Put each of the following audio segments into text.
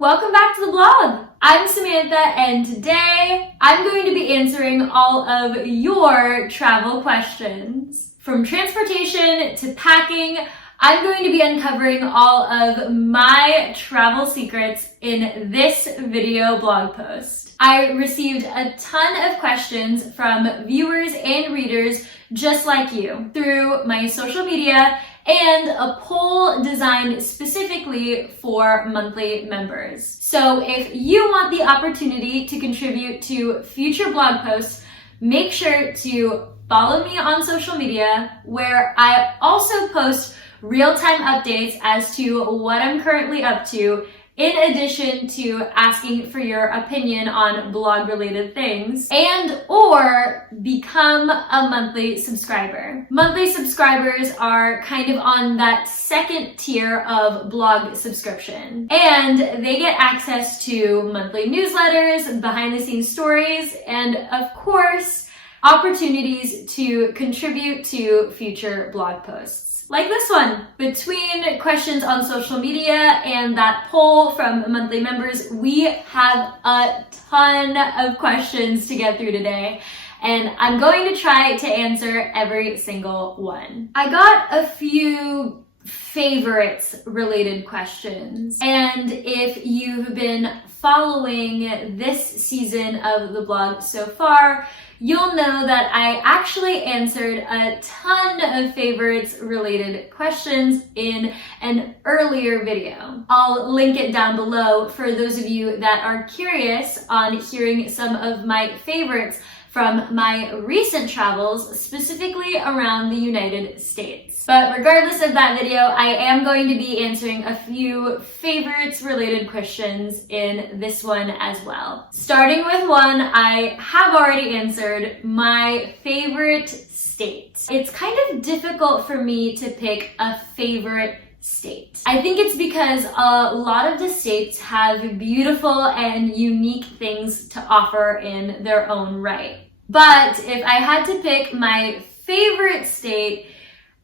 Welcome back to the blog. I'm Samantha and today I'm going to be answering all of your travel questions. From transportation to packing, I'm going to be uncovering all of my travel secrets in this video blog post. I received a ton of questions from viewers and readers just like you through my social media and a poll designed specifically for monthly members. So if you want the opportunity to contribute to future blog posts, make sure to follow me on social media, where I also post real-time updates as to what I'm currently up to, in addition to asking for your opinion on blog-related things, and or become a monthly subscriber. Monthly subscribers are kind of on that second tier of blog subscription, and they get access to monthly newsletters, behind-the-scenes stories, and of course, opportunities to contribute to future blog posts. Like this one. Between questions on social media and that poll from monthly members, we have a ton of questions to get through today, and I'm going to try to answer every single one. I got a few favorites related questions, and if you've been following this season of the blog so far, you'll know that I actually answered a ton of favorites related questions in an earlier video. I'll link it down below for those of you that are curious on hearing some of my favorites from my recent travels, specifically around the United States. But regardless of that video, I am going to be answering a few favorites related questions in this one as well. Starting with one I have already answered, my favorite state. It's kind of difficult for me to pick a favorite state. I think it's because a lot of the states have beautiful and unique things to offer in their own right. But if I had to pick my favorite state,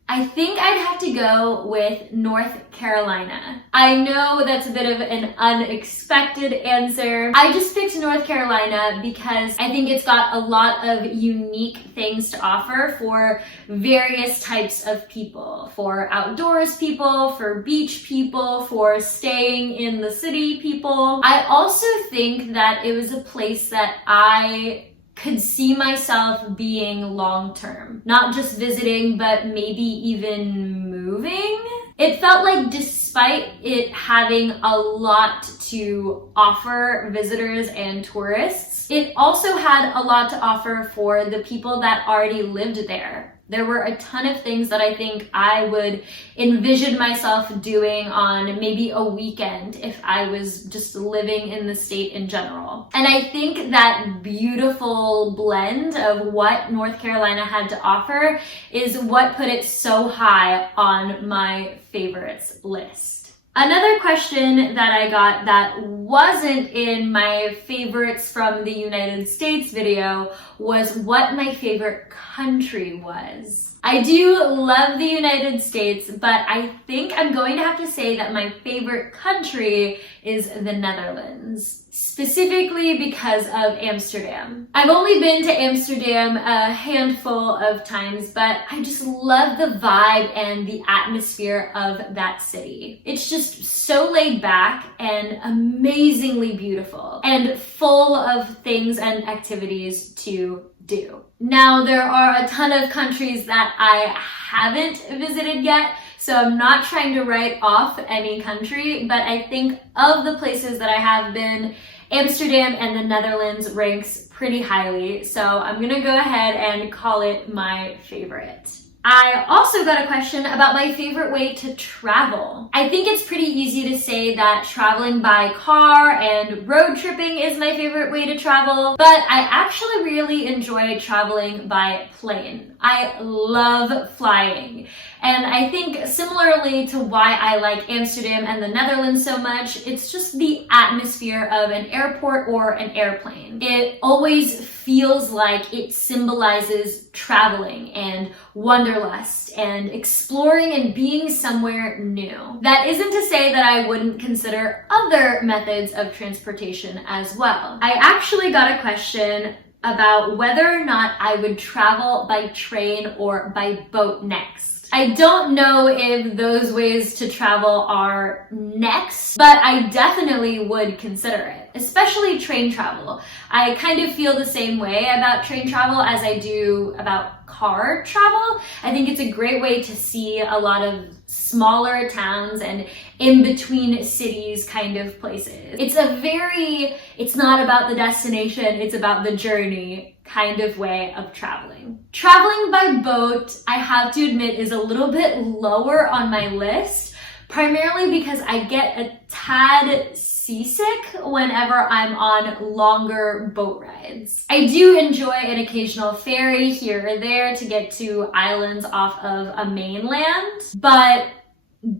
I think I'd have to go with North Carolina. I know that's a bit of an unexpected answer. I just picked North Carolina because I think it's got a lot of unique things to offer for various types of people. For outdoors people, for beach people, for staying in the city people. I also think that it was a place that I could see myself being long-term. Not just visiting, but maybe even moving. It felt like despite it having a lot to offer visitors and tourists, it also had a lot to offer for the people that already lived there. There were a ton of things that I think I would envision myself doing on maybe a weekend if I was just living in the state in general. And I think that beautiful blend of what North Carolina had to offer is what put it so high on my favorites list. Another question that I got that wasn't in my favorites from the United States video was what my favorite country was. I do love the United States, but I think I'm going to have to say that my favorite country is the Netherlands. Specifically because of Amsterdam. I've only been to Amsterdam a handful of times, but I just love the vibe and the atmosphere of that city. It's just so laid back and amazingly beautiful and full of things and activities to do. Now, there are a ton of countries that I haven't visited yet, so I'm not trying to write off any country, but I think of the places that I have been, Amsterdam and the Netherlands ranks pretty highly, so I'm gonna go ahead and call it my favorite. I also got a question about my favorite way to travel. I think it's pretty easy to say that traveling by car and road tripping is my favorite way to travel, but I actually really enjoy traveling by plane. I love flying. And I think similarly to why I like Amsterdam and the Netherlands so much, it's just the atmosphere of an airport or an airplane. It always feels like it symbolizes traveling and wanderlust and exploring and being somewhere new. That isn't to say that I wouldn't consider other methods of transportation as well. I actually got a question about whether or not I would travel by train or by boat next. I don't know if those ways to travel are next, but I definitely would consider it, especially train travel. I kind of feel the same way about train travel as I do about car travel. I think it's a great way to see a lot of smaller towns and in between cities kind of places. It's not about the destination, it's about the journey kind of way of traveling. Traveling by boat, I have to admit, is a little bit lower on my list, primarily because I get a tad seasick whenever I'm on longer boat rides. I do enjoy an occasional ferry here or there to get to islands off of a mainland, but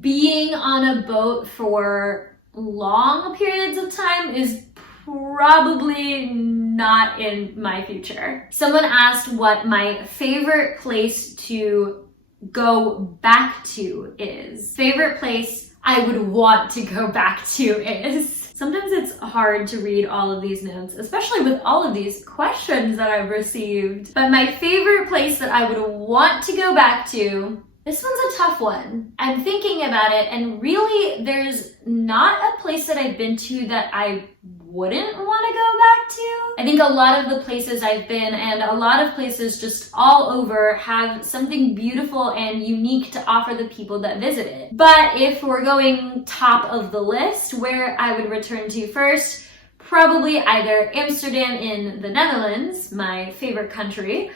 being on a boat for long periods of time is probably not in my future. Someone asked what my favorite place to go back to is. Favorite place I would want to go back to is. Sometimes it's hard to read all of these notes, especially with all of these questions that I've received. But my favorite place that I would want to go back to, this one's a tough one. I'm thinking about it, and really there's not a place that I've been to that I wouldn't want to go back to. I think a lot of the places I've been and a lot of places just all over have something beautiful and unique to offer the people that visit it. But if we're going top of the list, where I would return to first, probably either Amsterdam in the Netherlands, my favorite country,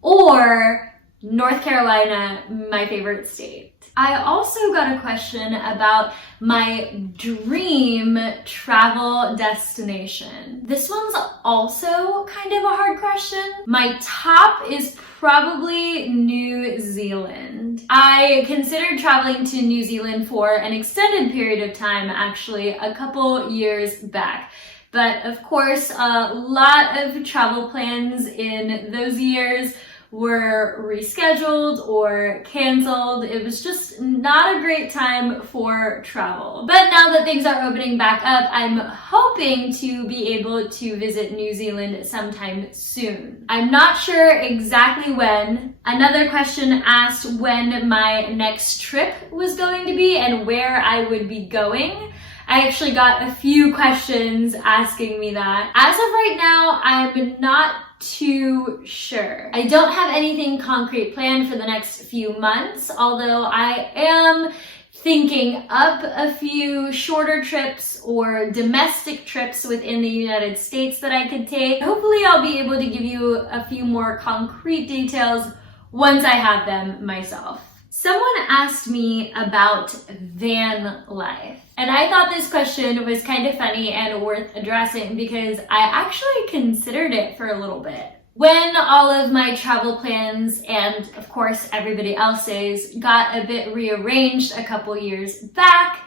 or North Carolina, my favorite state. I also got a question about my dream travel destination. This one's also kind of a hard question. My top is probably New Zealand. I considered traveling to New Zealand for an extended period of time, actually, a couple years back. But of course, a lot of travel plans in those years were rescheduled or canceled. It was just not a great time for travel. But now that things are opening back up, I'm hoping to be able to visit New Zealand sometime soon. I'm not sure exactly when. Another question asked when my next trip was going to be and where I would be going. I actually got a few questions asking me that. As of right now, I'm not too sure. I don't have anything concrete planned for the next few months, although I am thinking up a few shorter trips or domestic trips within the United States that I could take. Hopefully I'll be able to give you a few more concrete details once I have them myself. Someone asked me about van life. And I thought this question was kind of funny and worth addressing because I actually considered it for a little bit. When all of my travel plans and of course everybody else's got a bit rearranged a couple years back,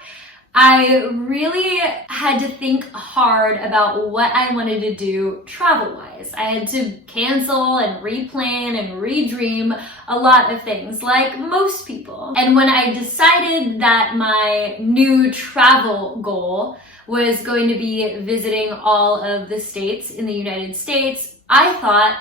I really had to think hard about what I wanted to do travel-wise. I had to cancel and replan and redream a lot of things, like most people. And when I decided that my new travel goal was going to be visiting all of the states in the United States, I thought,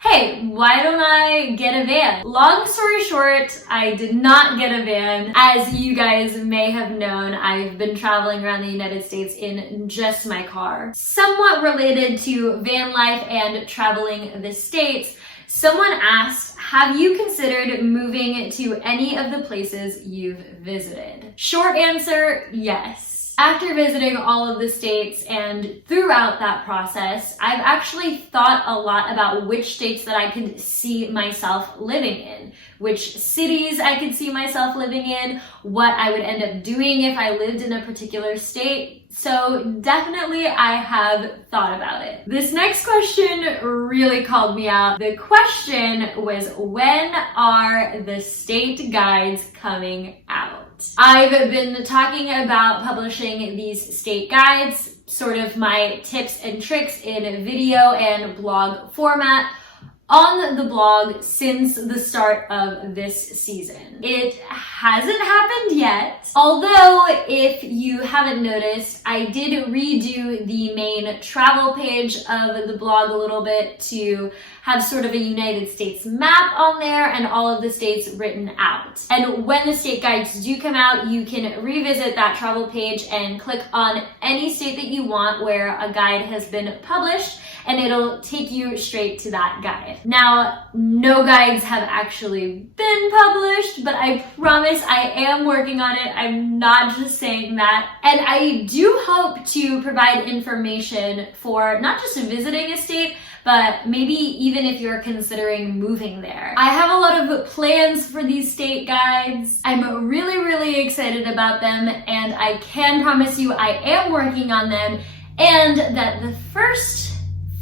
hey, why don't I get a van? Long story short, I did not get a van. As you guys may have known, I've been traveling around the United States in just my car. Somewhat related to van life and traveling the States, someone asked, have you considered moving to any of the places you've visited? Short answer, yes. After visiting all of the states and throughout that process, I've actually thought a lot about which states that I could see myself living in, which cities I could see myself living in, what I would end up doing if I lived in a particular state. So definitely I have thought about it. This next question really called me out. The question was, when are the state guides coming out? I've been talking about publishing these state guides, sort of my tips and tricks in video and blog format, on the blog since the start of this season. It hasn't happened yet, although if you haven't noticed, I did redo the main travel page of the blog a little bit to have sort of a United States map on there and all of the states written out. And when the state guides do come out, you can revisit that travel page and click on any state that you want where a guide has been published, and it'll take you straight to that guide. Now, no guides have actually been published, but I promise I am working on it. I'm not just saying that. And I do hope to provide information for not just visiting a state, but maybe even if you're considering moving there. I have a lot of plans for these state guides. I'm really excited about them, and I can promise you I am working on them, and that the first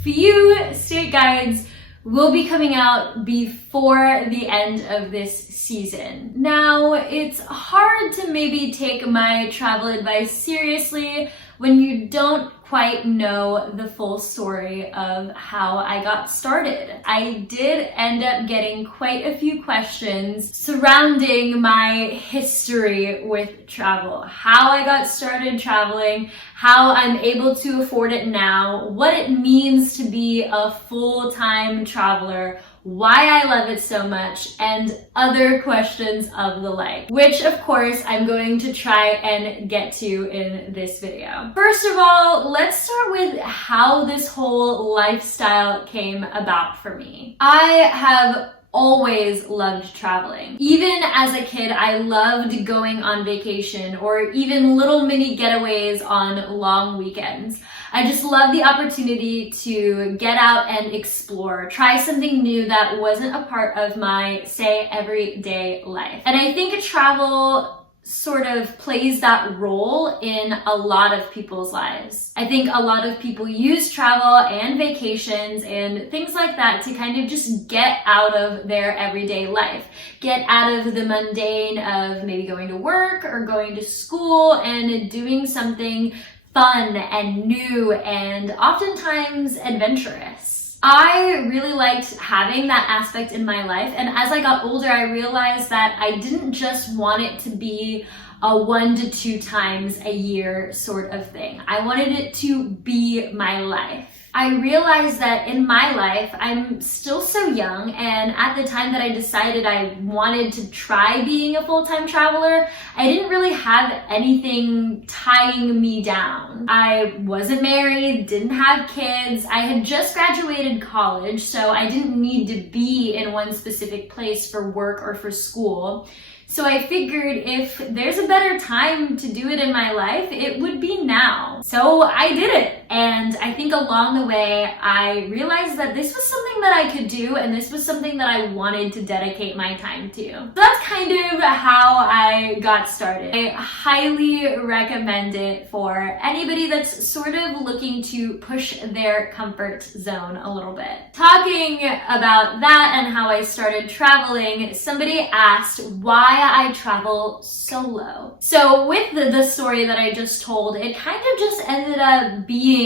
few state guides will be coming out before the end of this season. Now, it's hard to maybe take my travel advice seriously when you don't quite know the full story of how I got started. I did end up getting quite a few questions surrounding my history with travel, how I got started traveling, how I'm able to afford it now, what it means to be a full-time traveler, why I love it so much, and other questions of the like, which of course I'm going to try and get to in this video. First of all, let's start with how this whole lifestyle came about for me. I have always loved traveling. Even as a kid, I loved going on vacation or even little mini getaways on long weekends. I just love the opportunity to get out and explore, try something new that wasn't a part of my, say, everyday life. And I think travel sort of plays that role in a lot of people's lives. I think a lot of people use travel and vacations and things like that to kind of just get out of their everyday life, get out of the mundane of maybe going to work or going to school and doing something fun and new and oftentimes adventurous. I really liked having that aspect in my life, and as I got older, I realized that I didn't just want it to be a 1 to 2 times a year sort of thing. I wanted it to be my life. I realized that in my life, I'm still so young, and at the time that I decided I wanted to try being a full-time traveler, I didn't really have anything tying me down. I wasn't married, didn't have kids, I had just graduated college, so I didn't need to be in one specific place for work or for school. So I figured if there's a better time to do it in my life, it would be now. So I did it. And I think along the way, I realized that this was something that I could do, and this was something that I wanted to dedicate my time to. So that's kind of how I got started. I highly recommend it for anybody that's sort of looking to push their comfort zone a little bit. Talking about that and how I started traveling, somebody asked why I travel solo. So with the story that I just told, it kind of just ended up being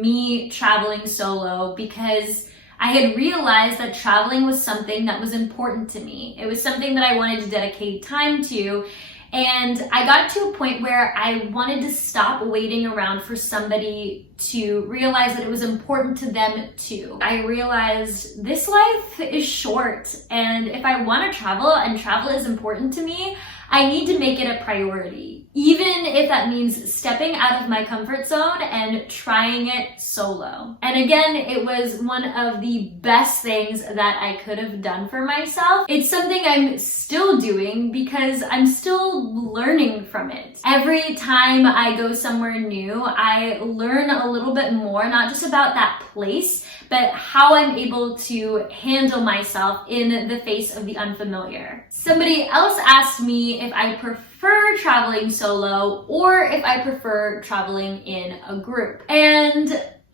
me traveling solo because I had realized that traveling was something that was important to me. It was something that I wanted to dedicate time to. And I got to a point where I wanted to stop waiting around for somebody to realize that it was important to them too. I realized this life is short, and if I want to travel and travel is important to me, I need to make it a priority, even if that means stepping out of my comfort zone and trying it solo. And again, it was one of the best things that I could have done for myself. It's something I'm still doing because I'm still learning from it. Every time I go somewhere new, I learn a little bit more, not just about that place, but how I'm able to handle myself in the face of the unfamiliar. Somebody else asked me if I prefer traveling solo or if I prefer traveling in a group. And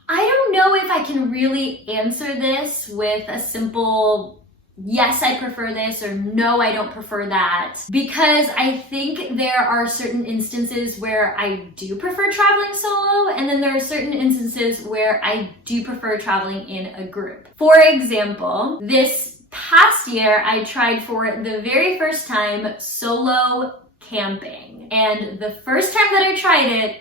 I don't know if I can really answer this with a simple yes, I prefer this, or no, I don't prefer that, because I think there are certain instances where I do prefer traveling solo, and then there are certain instances where I do prefer traveling in a group. For example, this past year, I tried for the very first time solo camping, and the first time that I tried it,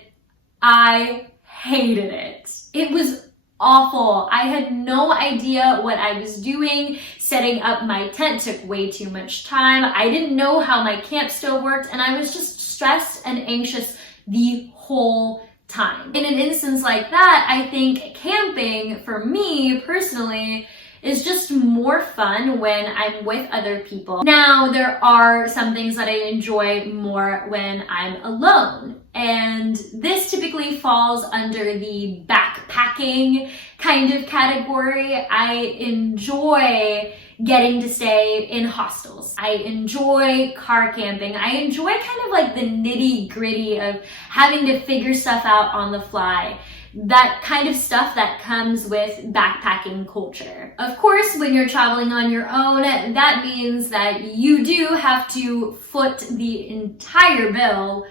I hated it. It was awful. I had no idea what I was doing. Setting up my tent took way too much time. I didn't know how my camp stove worked, and I was just stressed and anxious the whole time. In an instance like that, I think camping, for me personally, is just more fun when I'm with other people. Now, there are some things that I enjoy more when I'm alone, and this typically falls under the backpacking kind of category. I enjoy getting to stay in hostels. I enjoy car camping. I enjoy kind of like the nitty-gritty of having to figure stuff out on the fly. That kind of stuff that comes with backpacking culture. Of course, when you're traveling on your own, that means that you do have to foot the entire bill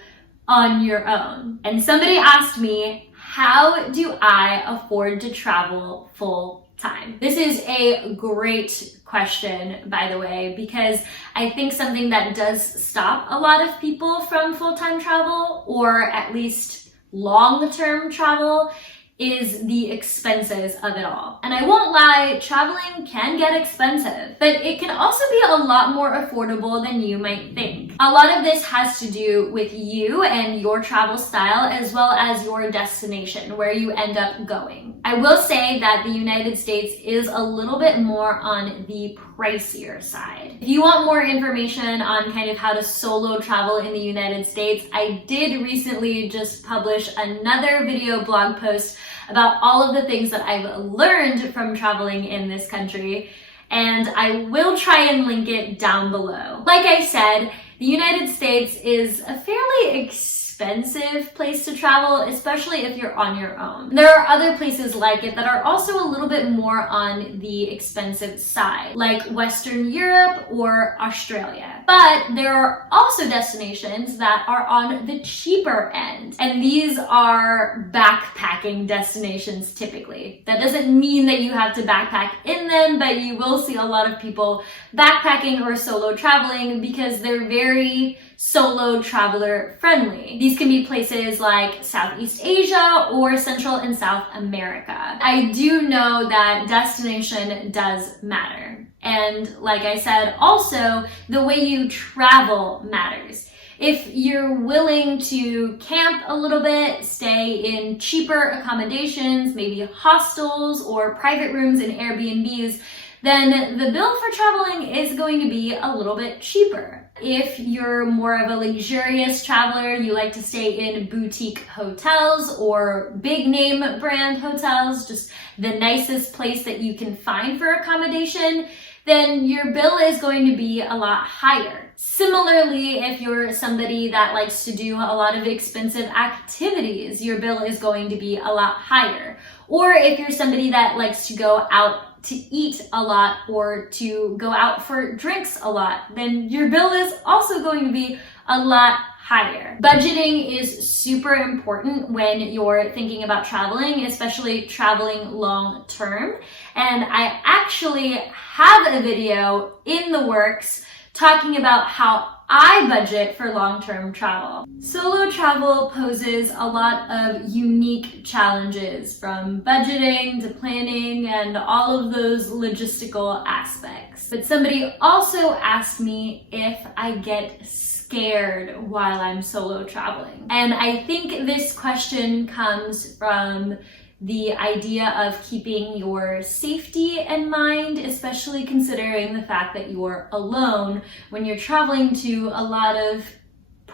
on your own. And somebody asked me, how do I afford to travel full time? This is a great question, by the way, because I think something that does stop a lot of people from full-time travel, or at least long-term travel, is the expenses of it all. And I won't lie, traveling can get expensive, but it can also be a lot more affordable than you might think. A lot of this has to do with you and your travel style, as well as your destination, where you end up going. I will say that the United States is a little bit more on the pricier side. If you want more information on kind of how to solo travel in the United States, I did recently just publish another video blog post about all of the things that I've learned from traveling in this country, and I will try and link it down below. Like I said, the United States is a fairly expensive place to travel, especially if you're on your own. There are other places like it that are also a little bit more on the expensive side, like Western Europe or Australia. But there are also destinations that are on the cheaper end, and these are backpacking destinations typically. That doesn't mean that you have to backpack in them, but you will see a lot of people backpacking or solo traveling because they're very solo traveler friendly. These can be places like Southeast Asia or Central and South America. I do know that destination does matter. And like I said, also the way you travel matters. If you're willing to camp a little bit, stay in cheaper accommodations, maybe hostels or private rooms in Airbnbs, then the bill for traveling is going to be a little bit cheaper. If you're more of a luxurious traveler, you like to stay in boutique hotels or big name brand hotels, just the nicest place that you can find for accommodation, then your bill is going to be a lot higher. Similarly, if you're somebody that likes to do a lot of expensive activities, your bill is going to be a lot higher. Or if you're somebody that likes to go out to eat a lot or to go out for drinks a lot, then your bill is also going to be a lot higher. Budgeting is super important when you're thinking about traveling, especially traveling long term. And I actually have a video in the works talking about how I budget for long-term travel. Solo travel poses a lot of unique challenges, from budgeting to planning and all of those logistical aspects. But somebody also asked me if I get scared while I'm solo traveling. And I think this question comes from the idea of keeping your safety in mind, especially considering the fact that you're alone when you're traveling to a lot of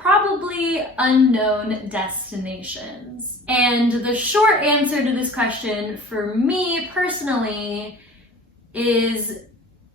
probably unknown destinations. And the short answer to this question for me personally is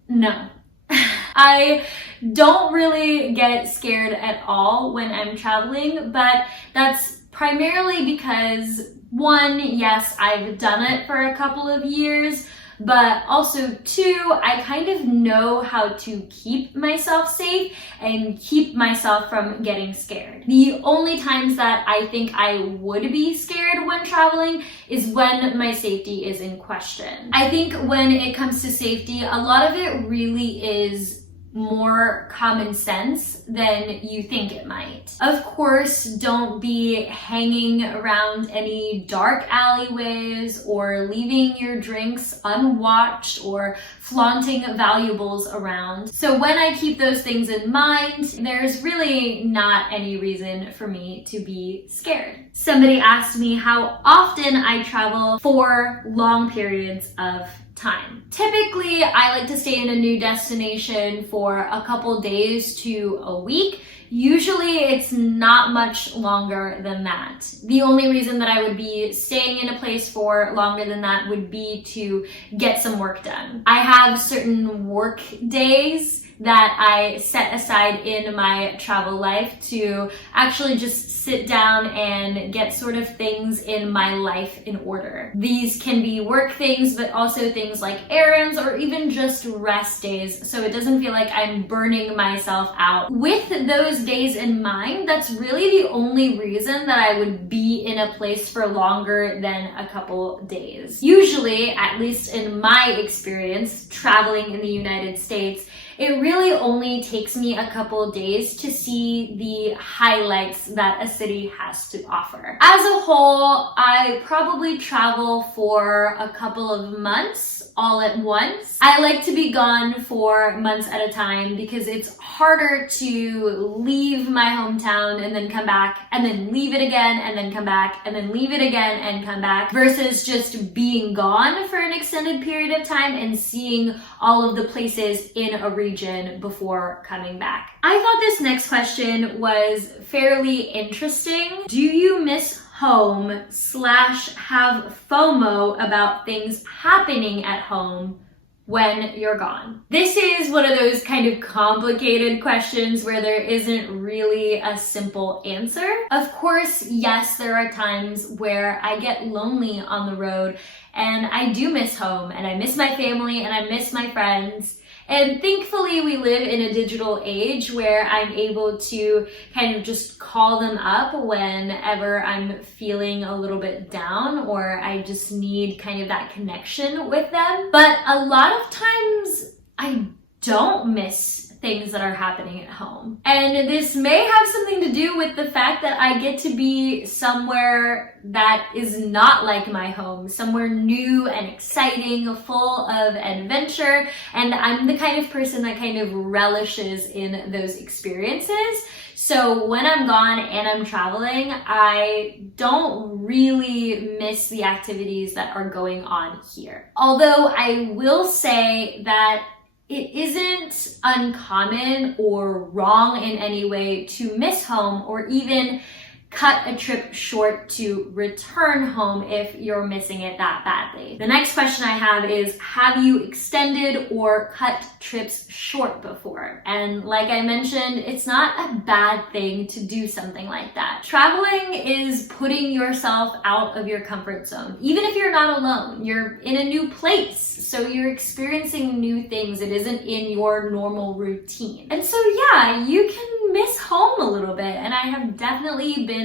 no. I don't really get scared at all when I'm traveling, but that's primarily because, one, yes, I've done it for a couple of years, but also two, I kind of know how to keep myself safe and keep myself from getting scared. The only times that I think I would be scared when traveling is when my safety is in question. I think when it comes to safety, a lot of it really is more common sense than you think it might. Of course, don't be hanging around any dark alleyways or leaving your drinks unwatched or flaunting valuables around. So when I keep those things in mind, there's really not any reason for me to be scared. Somebody asked me how often I travel for long periods of time. Typically, I like to stay in a new destination for a couple days to a week. Usually it's not much longer than that. The only reason that I would be staying in a place for longer than that would be to get some work done. I have certain work days that I set aside in my travel life to actually just sit down and get sort of things in my life in order. These can be work things, but also things like errands or even just rest days, so it doesn't feel like I'm burning myself out. With those days in mind, that's really the only reason that I would be in a place for longer than a couple days. Usually, at least in my experience, traveling in the United States, it really only takes me a couple days to see the highlights that a city has to offer. As a whole, I probably travel for a couple of months all at once. I like to be gone for months at a time because it's harder to leave my hometown and then come back and then leave it again and then come back and then leave it again and come back versus just being gone for an extended period of time and seeing all of the places in a region before coming back. I thought this next question was fairly interesting. Do you miss home / have FOMO about things happening at home when you're gone? This is one of those kind of complicated questions where there isn't really a simple answer. Of course, yes, there are times where I get lonely on the road and I do miss home and I miss my family and I miss my friends. And thankfully, we live in a digital age where I'm able to kind of just call them up whenever I'm feeling a little bit down or I just need kind of that connection with them. But a lot of times I don't miss things that are happening at home. And this may have something to do with the fact that I get to be somewhere that is not like my home, somewhere new and exciting, full of adventure, and I'm the kind of person that kind of relishes in those experiences. So when I'm gone and I'm traveling, I don't really miss the activities that are going on here. Although I will say that it isn't uncommon or wrong in any way to miss home or even cut a trip short to return home if you're missing it that badly. The next question I have is, have you extended or cut trips short before? And like I mentioned, it's not a bad thing to do something like that. Traveling is putting yourself out of your comfort zone. Even if you're not alone, you're in a new place, so you're experiencing new things. It isn't in your normal routine. And so yeah, you can miss home a little bit, and I have definitely been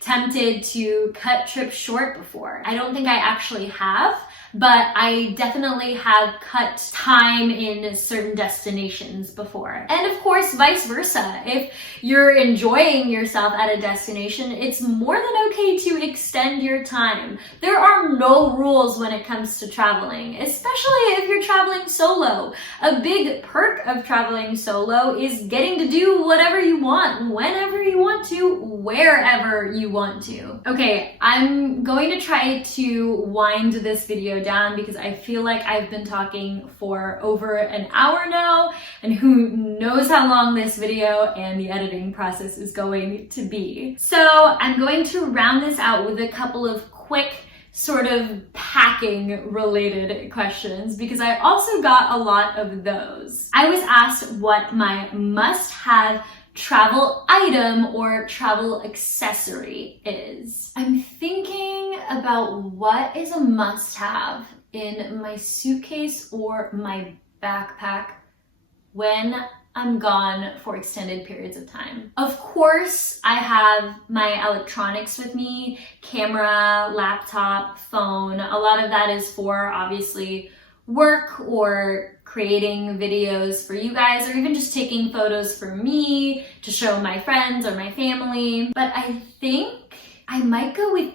tempted to cut trips short before. I don't think I actually have, but I definitely have cut time in certain destinations before. And of course, vice versa. If you're enjoying yourself at a destination, it's more than okay to extend your time. There are no rules when it comes to traveling, especially if you're traveling solo. A big perk of traveling solo is getting to do whatever you want, whenever you want to, wherever you want to. Okay, I'm going to try to wind this video down because I feel like I've been talking for over an hour now, and who knows how long this video and the editing process is going to be. So I'm going to round this out with a couple of quick sort of packing related questions because I also got a lot of those. I was asked what my must-have travel item or travel accessory is. I'm thinking about what is a must-have in my suitcase or my backpack when I'm gone for extended periods of time. Of course, I have my electronics with me, camera, laptop, phone. A lot of that is for obviously work or creating videos for you guys, or even just taking photos for me to show my friends or my family. But I think I might go with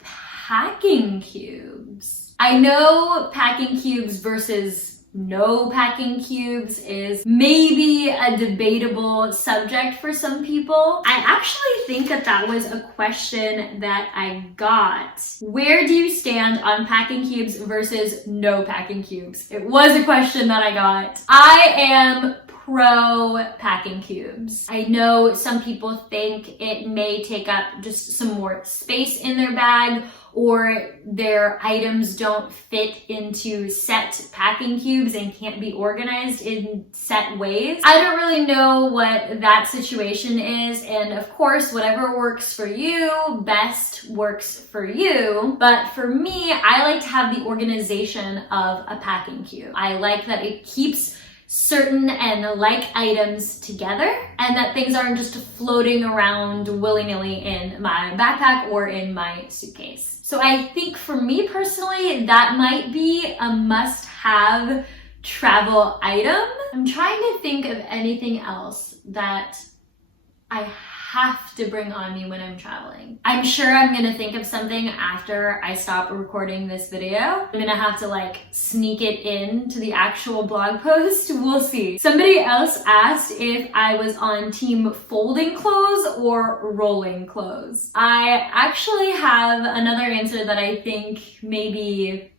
packing cubes. I know packing cubes versus no packing cubes is maybe a debatable subject for some people. I actually think that was a question that I got. Where do you stand on packing cubes versus no packing cubes? It was a question that I got. I am pro packing cubes. I know some people think it may take up just some more space in their bag, or their items don't fit into set packing cubes and can't be organized in set ways. I don't really know what that situation is, and of course, whatever works for you best works for you. But for me, I like to have the organization of a packing cube. I like that it keeps certain and like items together, and that things aren't just floating around willy-nilly in my backpack or in my suitcase. So I think for me personally, that might be a must-have travel item. I'm trying to think of anything else that I have to bring on me when I'm traveling. I'm sure I'm gonna think of something after I stop recording this video. I'm gonna have to like sneak it in to the actual blog post. We'll see. Somebody else asked if I was on team folding clothes or rolling clothes. I actually have another answer that I think may be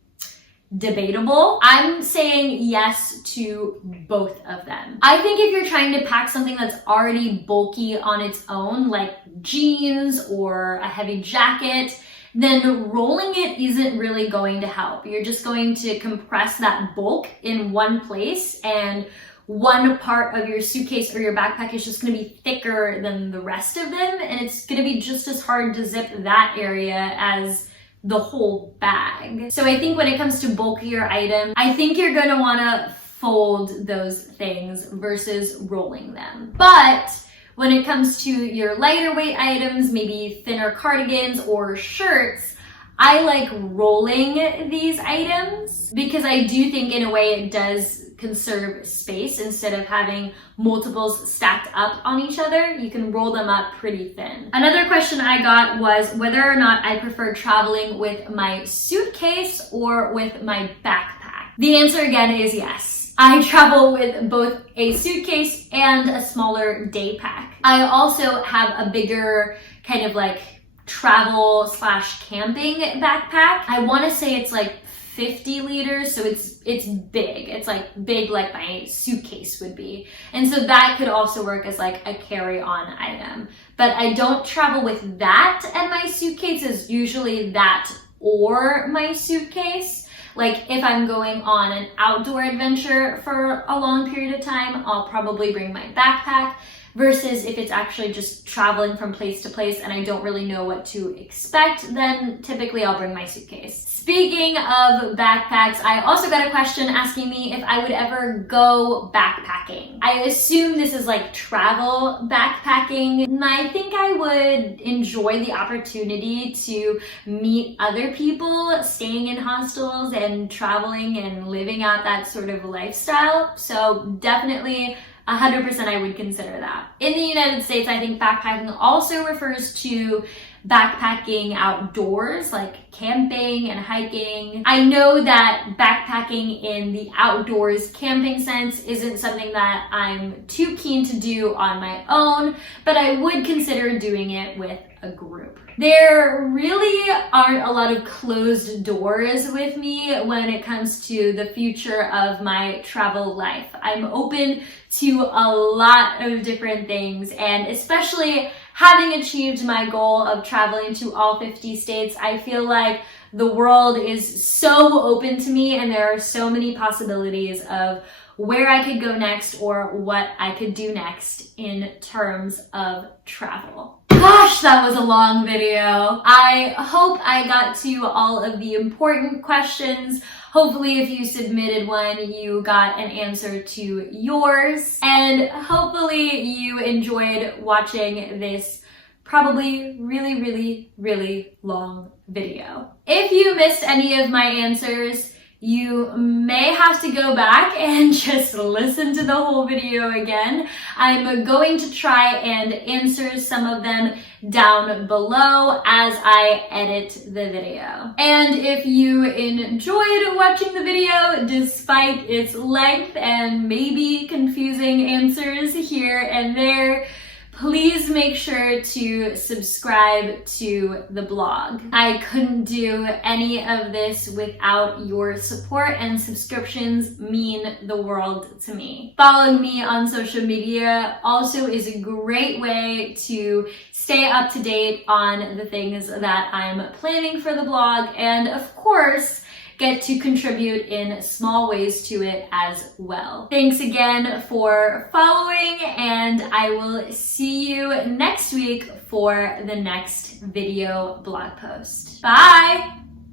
debatable. I'm saying yes to both of them. I think if you're trying to pack something that's already bulky on its own, like jeans or a heavy jacket, then rolling it isn't really going to help. You're just going to compress that bulk in one place, and one part of your suitcase or your backpack is just going to be thicker than the rest of them, and it's going to be just as hard to zip that area as the whole bag. So I think when it comes to bulkier items, I think you're going to want to fold those things versus rolling them. But when it comes to your lighter weight items, maybe thinner cardigans or shirts, I like rolling these items because I do think in a way it does conserve space. Instead of having multiples stacked up on each other, you can roll them up pretty thin. Another question I got was whether or not I prefer traveling with my suitcase or with my backpack. The answer again is yes. I travel with both a suitcase and a smaller day pack. I also have a bigger kind of like travel / camping backpack. I want to say it's like 50 liters, so it's big. It's like big like my suitcase would be. And so that could also work as like a carry-on item. But I don't travel with that, and my suitcase is usually that or my suitcase. Like if I'm going on an outdoor adventure for a long period of time, I'll probably bring my backpack, versus if it's actually just traveling from place to place and I don't really know what to expect, then typically I'll bring my suitcase. Speaking of backpacks, I also got a question asking me if I would ever go backpacking. I assume this is like travel backpacking, and I think I would enjoy the opportunity to meet other people staying in hostels and traveling and living out that sort of lifestyle. So definitely 100% I would consider that. In the United States, I think backpacking also refers to backpacking outdoors, like camping and hiking. I know that backpacking in the outdoors camping sense isn't something that I'm too keen to do on my own, but I would consider doing it with a group. There really aren't a lot of closed doors with me when it comes to the future of my travel life. I'm open to a lot of different things, and especially having achieved my goal of traveling to all 50 states, I feel like the world is so open to me and there are so many possibilities of where I could go next or what I could do next in terms of travel. Gosh, that was a long video. I hope I got to all of the important questions. Hopefully, if you submitted one, you got an answer to yours. And hopefully you enjoyed watching this probably really long video. If you missed any of my answers, you may have to go back and just listen to the whole video again. I'm going to try and answer some of them down below as I edit the video. And if you enjoyed watching the video despite its length and maybe confusing answers here and there, please make sure to subscribe to the blog. I couldn't do any of this without your support, and subscriptions mean the world to me. Following me on social media also is a great way to stay up to date on the things that I'm planning for the blog, and of course, get to contribute in small ways to it as well. Thanks again for following, and I will see you next week for the next video blog post. Bye!